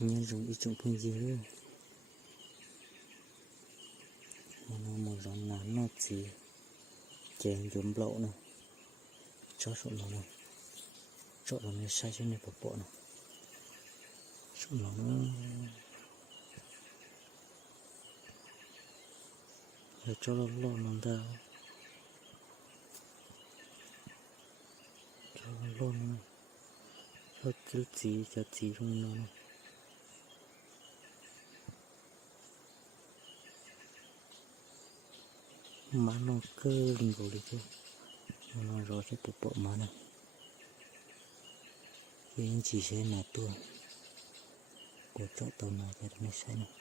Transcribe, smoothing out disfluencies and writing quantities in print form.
nhân dùng ít trộn phương gì nữa nó một dòng nán nó chỉ chèn giống lậu nè cho sụn nó này trộn nó sai cho này bộ này sụn nó rồi cho nó lộn nó ra cho nó lộn nó cứ chỉ cho chỉ trong nó má nó cơ rồi đi chứ nó rồi sẽ tập bộ má này cái chỉ sẽ là tua của chỗ tàu này cho nó sai này